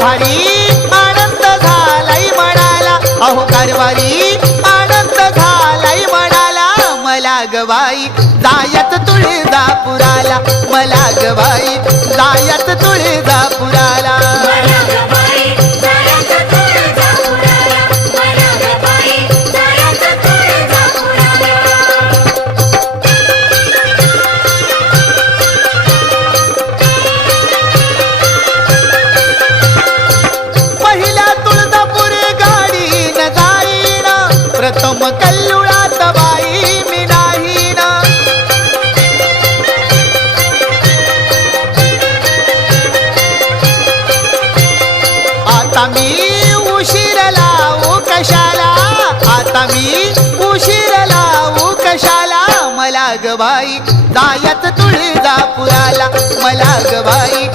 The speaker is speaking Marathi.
कारभारी आनंद झालाय म्हणाला अहो कारभारी आनंद झालाय म्हणाला मला गवाई जायत तुळजापुराला. मला गवाई जायत आता मी उशीर लावू कशाला? आता मी उशीर लावू कशाला? मला गबाई जायत तुळजापुराला. मला गबाई